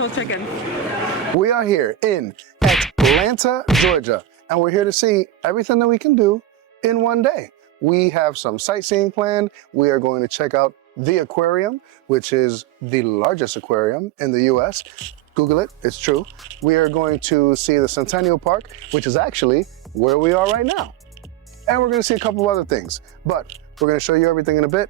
smell chicken. We are here in Atlanta, Georgia, and we're here to see everything that we can do in one day. We have some sightseeing planned. We are going to check out the aquarium, which is the largest aquarium in the US. Google it, it's true. We are going to see the Centennial Park, which is actually where we are right now. And we're gonna see a couple of other things, but we're gonna show you everything in a bit.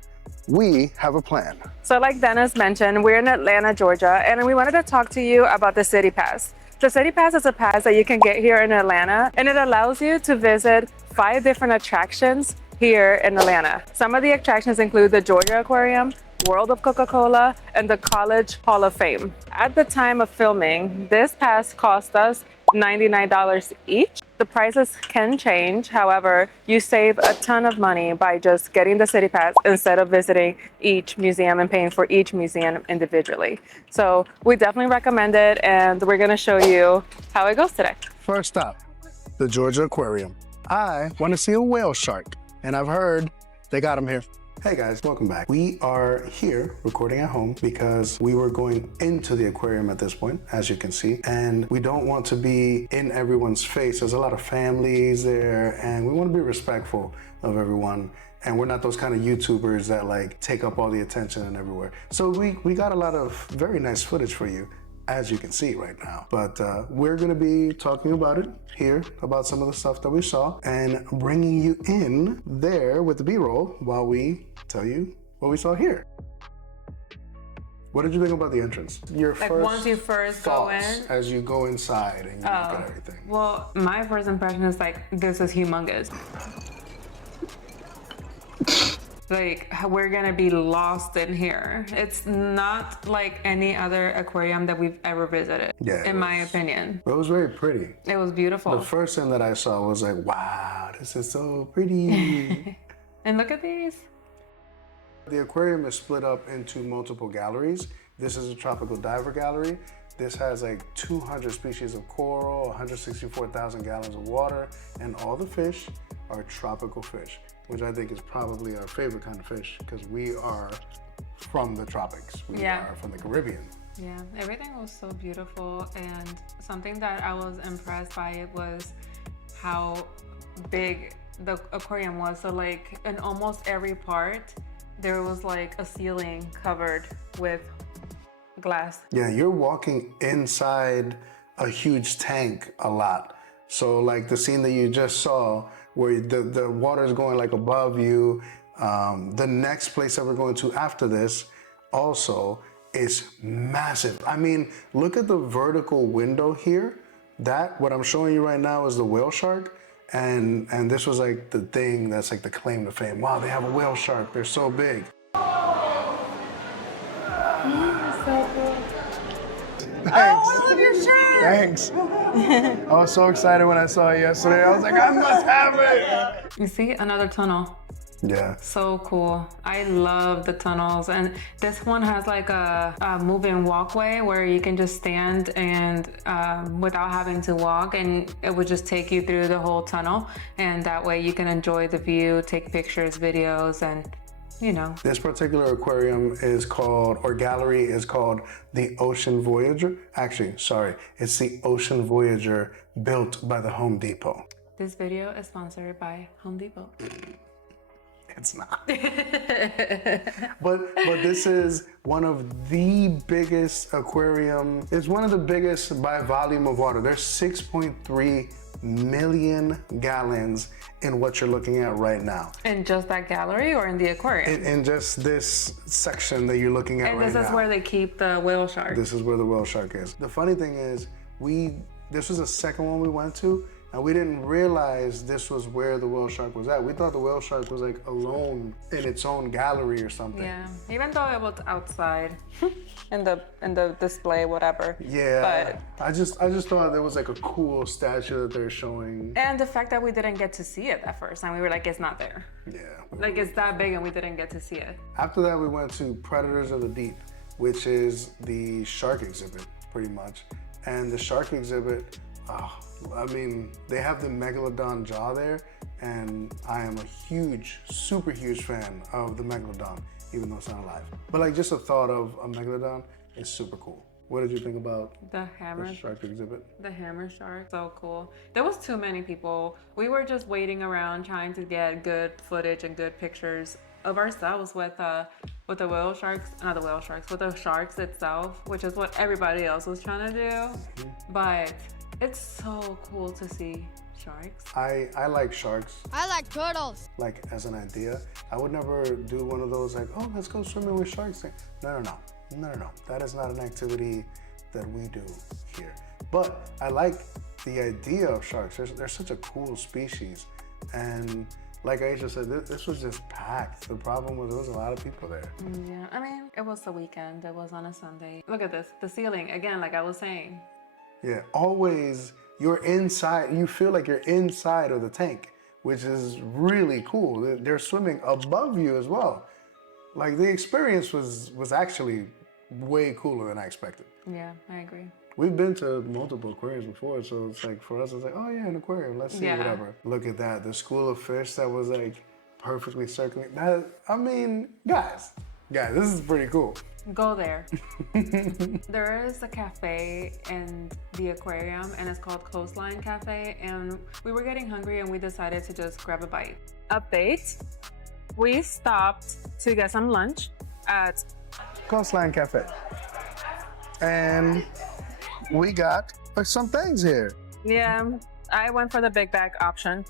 We have a plan. So like Dennis mentioned, we're in Atlanta, Georgia, and we wanted to talk to you about the CityPASS. The CityPASS is a pass that you can get here in Atlanta, and it allows you to visit 5 different attractions here in Atlanta. Some of the attractions include the Georgia Aquarium, World of Coca-Cola, and the College Hall of Fame. At the time of filming, this pass cost us $99 each. The prices can change. However, you save a ton of money by just getting the CityPASS instead of visiting each museum and paying for each museum individually. So we definitely recommend it, and we're gonna show you how it goes today. First stop, the Georgia Aquarium. I want to see a whale shark, and I've heard they got them here. Hey guys, welcome back. We are here recording at home because we were going into the aquarium at this point, as you can see, and we don't want to be in everyone's face. There's a lot of families there, and we want to be respectful of everyone. And we're not those kind of YouTubers that like take up all the attention and everywhere. So we got a lot of very nice footage for you, as you can see right now. But we're gonna be talking about it here, about some of the stuff that we saw, and bringing you in there with the B-roll while we tell you what we saw here. What did you think about the entrance? Your Like first once you first go thoughts in? as you go inside and you look at everything. Well, my first impression is like, this is humongous. Like, we're gonna be lost in here. It's not like any other aquarium that we've ever visited, in my opinion. It was very pretty. It was beautiful. The first thing that I saw was like, wow, this is so pretty. And look at these. The aquarium is split up into multiple galleries. This is a tropical diver gallery. This has like 200 species of coral, 164,000 gallons of water, and all the fish are tropical fish, which I think is probably our favorite kind of fish because we are from the tropics. We are from the Caribbean. Yeah, everything was so beautiful, and something that I was impressed by was how big the aquarium was. So like in almost every part, there was like a ceiling covered with glass. Yeah, you're walking inside a huge tank a lot. So like the scene that you just saw where the water is going like above you. The next place that we're going to after this also is massive. I mean, look at the vertical window here. That, what I'm showing you right now is the whale shark. And this was like the thing that's like the claim to fame. Wow, they have a whale shark. They're so big. Thanks. Oh, I love your shirt. Thanks. I was so excited when I saw it yesterday. I was like, I must have it. You see, another tunnel. Yeah. So cool. I love the tunnels, and this one has like a moving walkway where you can just stand and without having to walk, and it would just take you through the whole tunnel, and that way you can enjoy the view, take pictures, videos, and you know. This particular aquarium is called, or gallery is called the Ocean Voyager. Actually, sorry, it's the Ocean Voyager built by the Home Depot. This video is sponsored by Home Depot. It's not. but this is one of the biggest aquarium. It's one of the biggest by volume of water. There's 6.3 million gallons in what you're looking at right now. In just that gallery or in the aquarium? In just this section that you're looking at right now. And this is where they keep the whale shark. This is where the whale shark is. The funny thing is, this was the second one we went to, and we didn't realize this was where the whale shark was at. We thought the whale shark was like alone in its own gallery or something. Yeah, even though it was outside in the display, whatever. Yeah, but I just thought there was like a cool statue that they're showing. And the fact that we didn't get to see it that first time, we were like, it's not there. Yeah. Like it's that big and we didn't get to see it. After that, we went to Predators of the Deep, which is the shark exhibit, pretty much. And the shark exhibit, I mean, they have the megalodon jaw there, and I am a huge, super huge fan of the megalodon, even though it's not alive. But like just the thought of a megalodon is super cool. What did you think about The hammer the shark exhibit? The hammer shark, so cool. There was too many people. We were just waiting around trying to get good footage and good pictures of ourselves with the whale sharks, not the whale sharks, with the sharks itself, which is what everybody else was trying to do. But it's so cool to see sharks. I like sharks. I like turtles. Like as an idea, I would never do one of those like, oh, let's go swimming with sharks. No. That is not an activity that we do here. But I like the idea of sharks. They're such a cool species. And like Aisha said, this was just packed. The problem was there was a lot of people there. Yeah, I mean, it was the weekend. It was on a Sunday. Look at this, the ceiling, again, like I was saying. Yeah, always you're inside, you feel like you're inside of the tank, which is really cool. They're swimming above you as well. Like the experience was actually way cooler than I expected. Yeah, I agree. We've been to multiple aquariums before, so it's like for us, it's like, oh yeah, an aquarium, let's see, whatever. Look at that, the school of fish that was like perfectly circling. That, I mean, guys, this is pretty cool. Go there. There is a cafe in the aquarium and it's called Coastline Cafe, and we were getting hungry and we decided to just grab a bite. Update, we stopped to get some lunch at Coastline Cafe. And we got some things here. Yeah, I went for the big bag option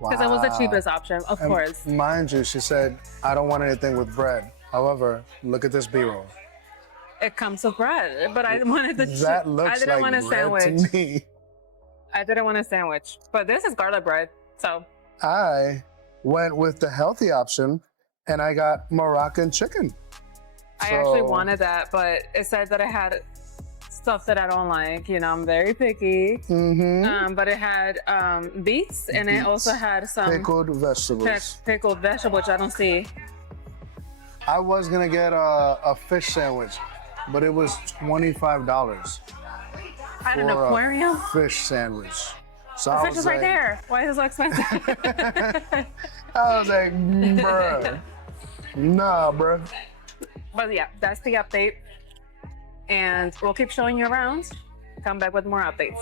because it was the cheapest option, of course. Mind you, she said, I don't want anything with bread. However, look at this B-roll. It comes with bread, but I wanted the That looks I didn't like want a bread sandwich. to me. I didn't want a sandwich, but this is garlic bread, so. I went with the healthy option and I got Moroccan chicken. I actually wanted that, but it said that it had stuff that I don't like. You know, I'm very picky. But it had beets and it also had some pickled vegetables. Pickled vegetable, which I don't see. I was gonna get a fish sandwich, but it was $25 At an aquarium? Fish sandwich. So The I fish was is like, right there. Why is it so expensive? I was like, bruh, nah, bruh. But yeah, that's the update. And we'll keep showing you around. Come back with more updates.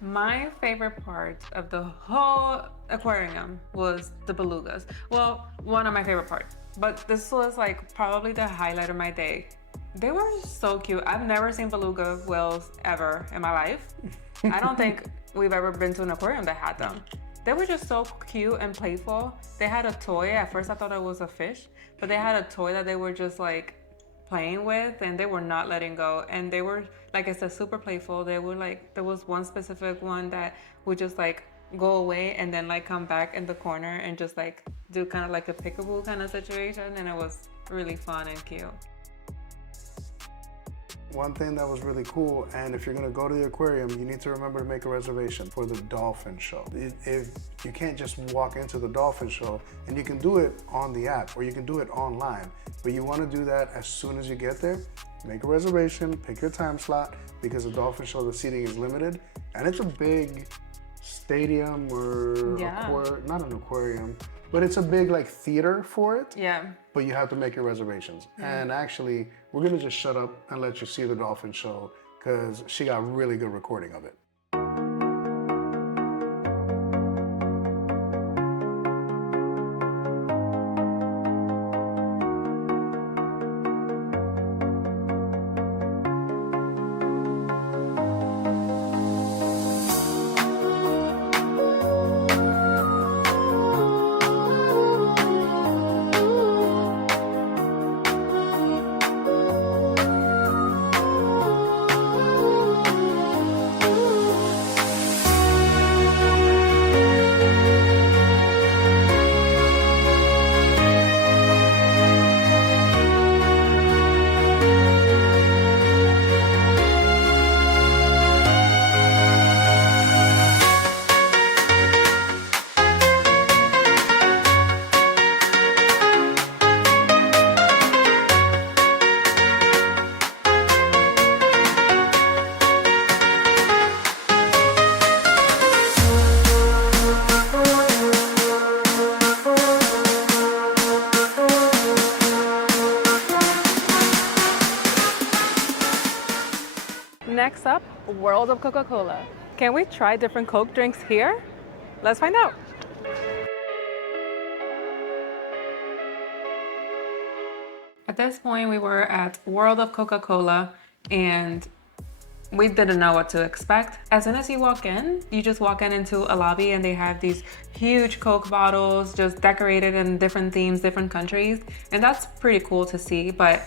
My favorite part of the whole aquarium was the belugas. Well, one of my favorite parts. But this was like probably the highlight of my day. They were so cute. I've never seen beluga whales ever in my life. I don't think we've ever been to an aquarium that had them. They were just so cute and playful. They had a toy. At first I thought it was a fish, but they had a toy that they were just like playing with and they were not letting go. And they were, like I said, super playful. They were like, there was one specific one that would just like go away and then like come back in the corner and just like do kind of like a peekaboo kind of situation. And it was really fun and cute. One thing that was really cool, and if you're gonna go to the aquarium, you need to remember to make a reservation for the Dolphin show. If you can't just walk into the Dolphin show, and you can do it on the app or you can do it online, but you wanna do that as soon as you get there. Make a reservation, pick your time slot, because the Dolphin show, the seating is limited, and it's a big stadium or not an aquarium, but it's a big like theater for it. Yeah. But you have to make your reservations. And actually, we're gonna just shut up and let you see the Dolphin show because she got really good recording of it. Next up, World of Coca-Cola. Can we try different Coke drinks here? Let's find out. At this point, we were at World of Coca-Cola and we didn't know what to expect. As soon as you walk in, you just walk into a lobby and they have these huge Coke bottles just decorated in different themes, different countries. And that's pretty cool to see. But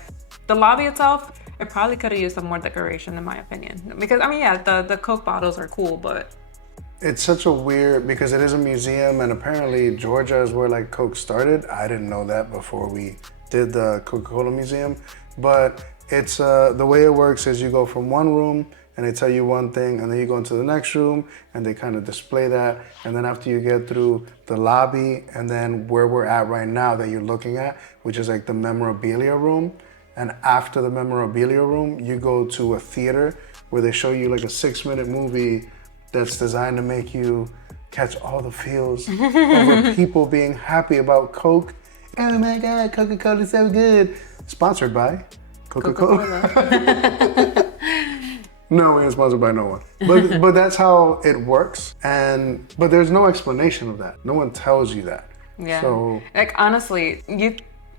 the lobby itself, it probably could have used some more decoration in my opinion. Because I mean, yeah, the Coke bottles are cool, but it's such a weird, because it is a museum and apparently Georgia is where like Coke started. I didn't know that before we did the Coca-Cola museum, but it's the way it works is you go from one room and they tell you one thing and then you go into the next room and they kind of display that, and then after you get through the lobby and then where we're at right now that you're looking at, which is like the memorabilia room, and after the memorabilia room you go to a theater where they show you like a 6-minute movie that's designed to make you catch all the feels over people being happy about Coke. Oh my God, Coca-Cola is so good. Sponsored by Coca-Cola. No, we ain't sponsored by no one. But that's how it works. But there's no explanation of that. No one tells you that. yeah. So Like honestly,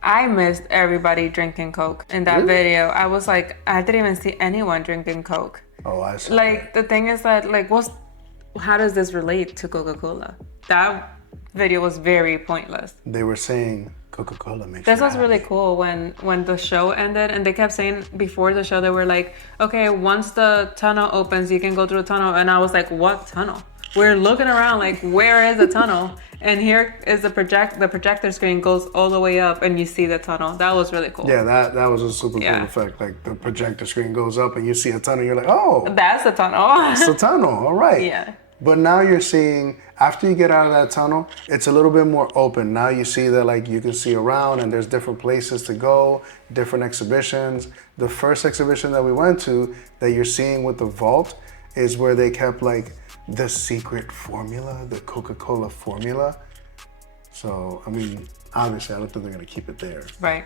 I missed everybody drinking Coke in that video. I was like, I didn't even see anyone drinking Coke. oh, I see. Like the thing is that like, how does this relate to Coca-Cola? That video was very pointless. They were saying Coca-Cola makes This you was really happy. cool when the show ended and they kept saying before the show, they were like, okay, once the tunnel opens, you can go through the tunnel. And I was like, what tunnel? We're looking around like, where is the tunnel? And here is the projector screen goes all the way up and you see the tunnel. That was really cool. Yeah, that was a super cool effect. Like the projector screen goes up and you see a tunnel, you're like, oh, That's the tunnel. it's a tunnel, all right. Yeah. But now you're seeing, after you get out of that tunnel, it's a little bit more open. Now you see that like you can see around and there's different places to go, different exhibitions. The first exhibition that we went to that you're seeing with the vault is where they kept like the secret formula, the Coca-Cola formula. So, I mean, obviously I don't think they're gonna keep it there. Right.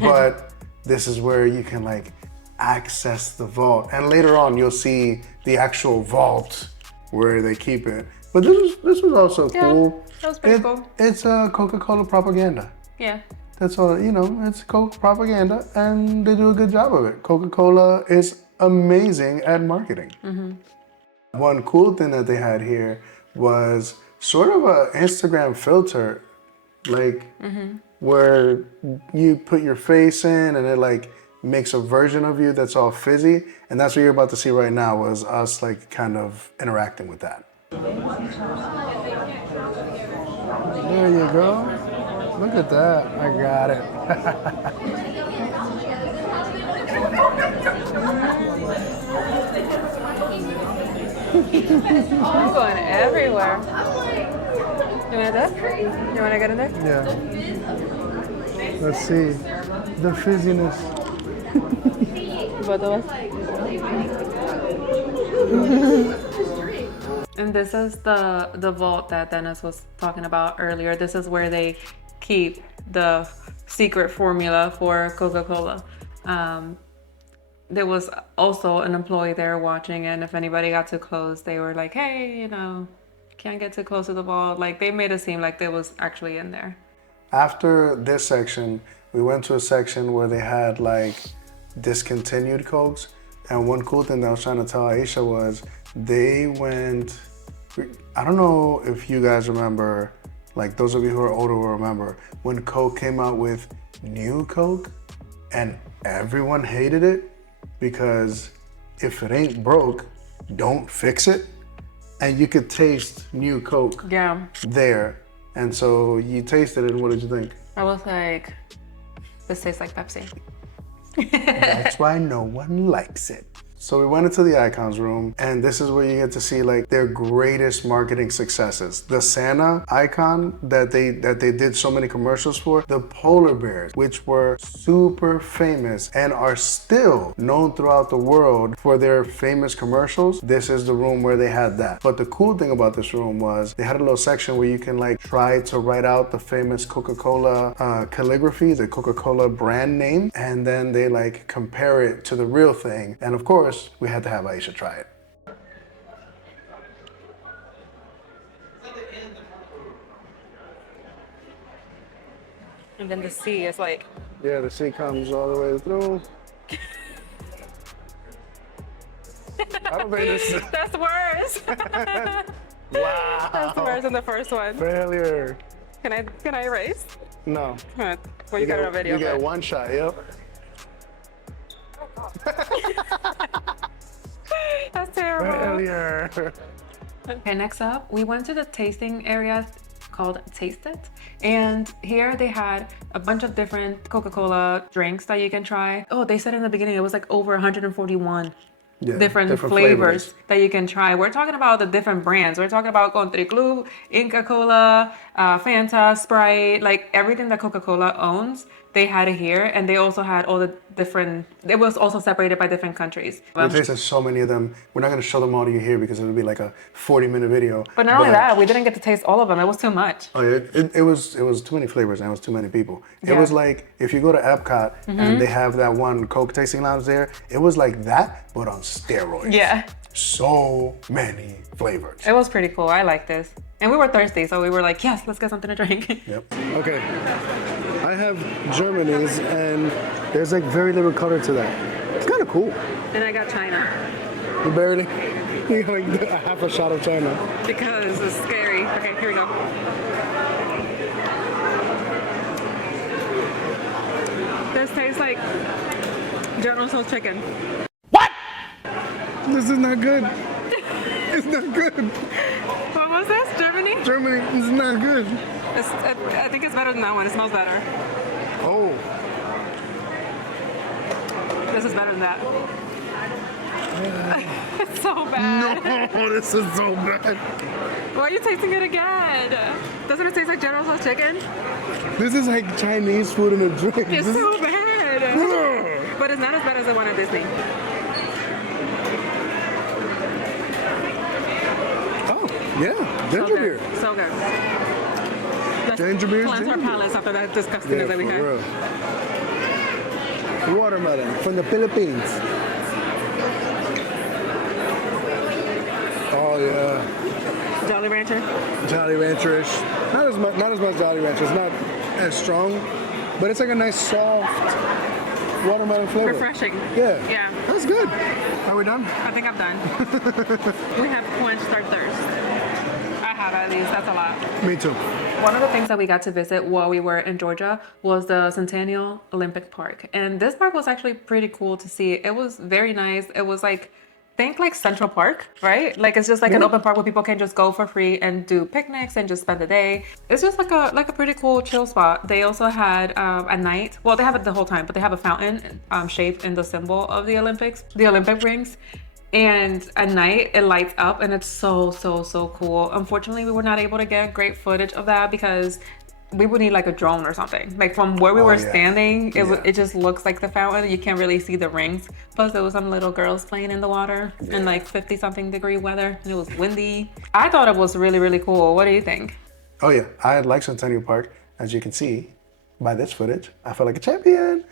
But this is where you can like access the vault. And later on you'll see the actual vault where they keep it. But this was also cool. That was pretty cool. It's Coca-Cola propaganda. Yeah. That's all, it's Coke propaganda and they do a good job of it. Coca-Cola is amazing at marketing. Mm-hmm. One cool thing that they had here was sort of a Instagram filter, like where you put your face in and it like makes a version of you that's all fizzy. And that's what you're about to see right now was us like kind of interacting with that. There you go. Look at that. I got it. I'm going everywhere. You want to You want to get in there? Yeah. Let's see. The fizziness. Both of us. And this is the vault that Dennis was talking about earlier. This is where they keep the secret formula for Coca-Cola. There was also an employee there watching, and if anybody got too close, they were like, hey, can't get too close to the vault. Like they made it seem like they was actually in there. After this section, we went to a section where they had like discontinued Cokes. And one cool thing that I was trying to tell Aisha was they went, I don't know if you guys remember, like those of you who are older will remember, when Coke came out with new Coke and everyone hated it because if it ain't broke, don't fix it. And you could taste new Coke there. And so you tasted it and what did you think? I was like, this tastes like Pepsi. That's why no one likes it. So we went into the icons room and this is where you get to see like their greatest marketing successes. The Santa icon that they did so many commercials for, the polar bears, which were super famous and are still known throughout the world for their famous commercials. This is the room where they had that. But the cool thing about this room was they had a little section where you can like try to write out the famous Coca-Cola calligraphy, the Coca-Cola brand name, and then they like compare it to the real thing. And of course, course, we had to have Aisha try it. And then the sea is like... Yeah, the sea comes all the way through. I don't think this... That's worse. Wow. That's worse than the first one. Failure. Can I erase? No. Well, you got it on video. You get one shot, yep. That's terrible. Failure. Okay, next up, we went to the tasting area called Taste It. And here they had a bunch of different Coca-Cola drinks that you can try. Oh, they said in the beginning it was like over 141 different flavors that you can try. We're talking about the different brands. We're talking about Country Club, Inca Cola, Fanta, Sprite, like everything that Coca-Cola owns. They had it here, and they also had all the different, it was also separated by different countries. We tasted so many of them. We're not going to show them all to you here because it would be like a 40-minute video. But not only that, we didn't get to taste all of them. It was too much. Oh, yeah, it was too many flavors and it was too many people. It was like, if you go to Epcot and they have that one Coke tasting lounge there, it was like that, but on steroids. Yeah. So many flavors. It was pretty cool. I like this. And we were thirsty, so we were like, yes, let's get something to drink. Yep. Okay. I have Germany's, and there's like very little color to that. It's kind of cool. And I got China. You barely? You got like a half a shot of China. Because it's scary. Okay, here we go. This tastes like General Tso's chicken. What? This is not good. It's not good. What was this? Germany? Germany is not good. I think it's better than that one. It smells better. Oh. This is better than that. It's so bad. No, this is so bad. Why are you tasting it again? Doesn't it taste like General Tso's chicken? This is like Chinese food in a drink. It's so bad. But it's not as bad as the one at Disney. Oh, yeah. Ginger beer. So good. Ginger beer. Cleanse our palates after that disgustingness that we had. Real. Watermelon from the Philippines. Oh yeah. Jolly Rancher. Jolly Rancher-ish. Not as much Jolly Rancher. It's not as strong, but it's like a nice soft watermelon flavor. Refreshing. Yeah. Yeah. That's good. Are we done? I think I'm done. We have quenched our thirst. I have at least. That's a lot. Me too. One of the things that we got to visit while we were in Georgia was the Centennial Olympic Park. And this park was actually pretty cool to see. It was very nice. It was like, think like Central Park, right? Like it's just like an open park where people can just go for free and do picnics and just spend the day. It's just like a pretty cool chill spot. They also had at night, well, they have it the whole time, but they have a fountain shaped in the symbol of the Olympics, the Olympic rings. And at night it lights up and it's so cool. Unfortunately, we were not able to get great footage of that because we would need like a drone or something. Like from where we were standing, it just looks like the fountain. You can't really see the rings. Plus there was some little girls playing in the water in like 50 something degree weather. And it was windy. I thought it was really cool. What do you think? Oh yeah, I like Centennial Park. As you can see by this footage, I felt like a champion.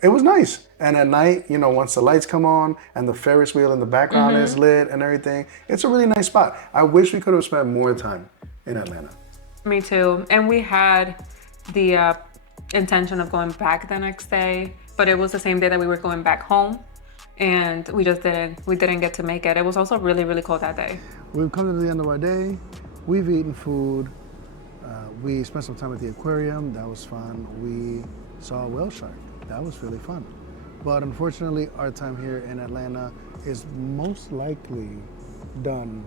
It was nice. And at night, you know, once the lights come on and the Ferris wheel in the background is lit and everything, it's a really nice spot. I wish we could have spent more time in Atlanta. Me too. And we had the intention of going back the next day, but it was the same day that we were going back home. And we didn't get to make it. It was also really cold that day. We've come to the end of our day. We've eaten food. We spent some time at the aquarium. That was fun. We saw a whale shark. That was really fun. But unfortunately, our time here in Atlanta is most likely done.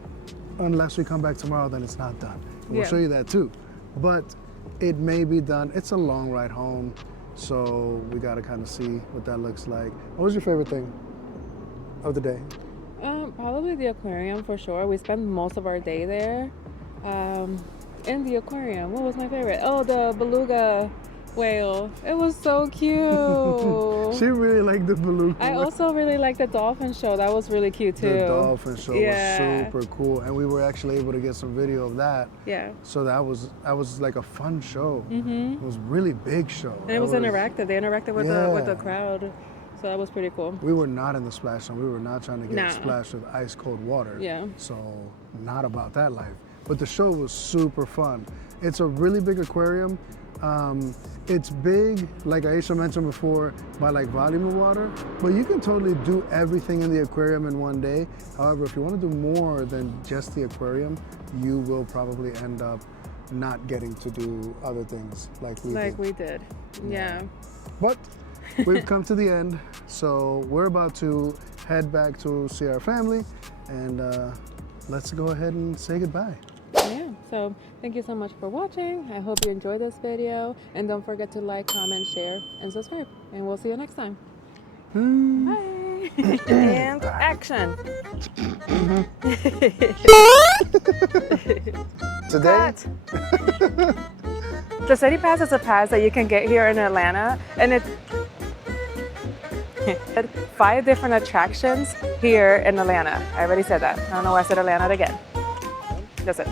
Unless we come back tomorrow, then it's not done. We'll show you that too. But it may be done. It's a long ride home, so we gotta kind of see what that looks like. What was your favorite thing of the day? Probably the aquarium for sure. We spent most of our day there. In the aquarium, what was my favorite? Oh, the Beluga whale. It was so cute. She really liked the Beluga. I also really liked the Dolphin show. That was really cute too. The Dolphin show was super cool, and we were actually able to get some video of that. Yeah. So that was like a fun show. It was a really big show. And it was interactive. They interacted with the crowd. So that was pretty cool. We were not in the splash zone. We were not trying to get Nah. splashed with ice cold water. Yeah. So not about that life. But the show was super fun. It's a really big aquarium. It's big, like Aisha mentioned before, by like volume of water, but you can totally do everything in the aquarium in one day. However, if you want to do more than just the aquarium, you will probably end up not getting to do other things like we did. Yeah. But we've come to the end, so we're about to head back to see our family, and let's go ahead and say goodbye. Yeah, so thank you so much for watching. I hope you enjoyed this video, and don't forget to like, comment, share, and subscribe, and we'll see you next time. Bye. And action. Today? The CityPASS is a pass that you can get here in Atlanta, and it's 5 different attractions here in Atlanta. I already said that. I don't know why I said Atlanta again. That's it.